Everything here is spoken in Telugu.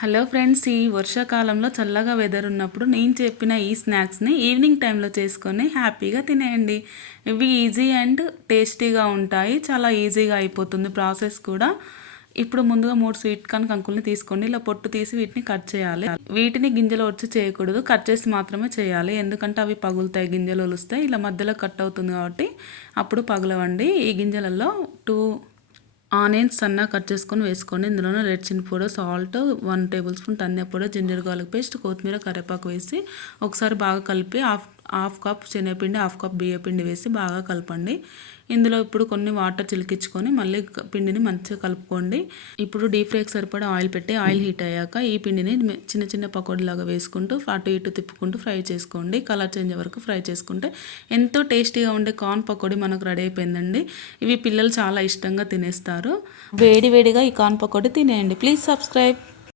హలో ఫ్రెండ్స్, ఈ వర్షాకాలంలో చల్లగా వెదర్ ఉన్నప్పుడు నేను చెప్పిన ఈ స్నాక్స్ని ఈవినింగ్ టైంలో చేసుకొని హ్యాపీగా తినేయండి. ఇవి ఈజీ అండ్ టేస్టీగా ఉంటాయి. చాలా ఈజీగా అయిపోతుంది ప్రాసెస్ కూడా. ఇప్పుడు ముందుగా 3 స్వీట్ కార్న్ కంకుల్ని తీసుకోండి. ఇలా పొట్టు తీసి వీటిని కట్ చేయాలి. వీటిని గింజలు వచ్చి చేయకూడదు, కట్ చేసి మాత్రమే చేయాలి. ఎందుకంటే అవి పగులుతాయి, గింజలు ఒలుస్తాయి. ఇలా మధ్యలో కట్ అవుతుంది కాబట్టి అప్పుడు పగలవండి. ఈ గింజలలో 2 ఆనియన్స్ సన్నగా కట్ చేసుకొని వేసుకోండి. ఇందులోనే red chilli powder, salt, 1 tablespoon ధనియా పౌడర్, జింజర్ గార్లిక్ పేస్ట్, కొత్తిమీర, కరివేపాకు వేసి ఒకసారి బాగా కలిపి హాఫ్ కప్ శనగపిండి, హాఫ్ కప్ బియ్యపిండి వేసి బాగా కలపండి. ఇందులో ఇప్పుడు కొన్ని వాటర్ చిలికించుకొని మళ్ళీ పిండిని మంచిగా కలుపుకోండి. ఇప్పుడు డీప్ ఫ్రైకి సరిపడా ఆయిల్ పెట్టి ఆయిల్ హీట్ అయ్యాక ఈ పిండిని చిన్న చిన్న పకోడీలాగా వేసుకుంటూ అటు ఇటు తిప్పుకుంటూ ఫ్రై చేసుకోండి. కలర్ చేంజ్ వరకు ఫ్రై చేసుకుంటే ఎంతో టేస్టీగా ఉండే కార్న్ పకోడీ మనకు రెడీ అయిపోయిందండి. ఇవి పిల్లలు చాలా ఇష్టంగా తినేస్తారు. వేడి వేడిగా ఈ కార్న్ పకోడీ తినేయండి. Please subscribe.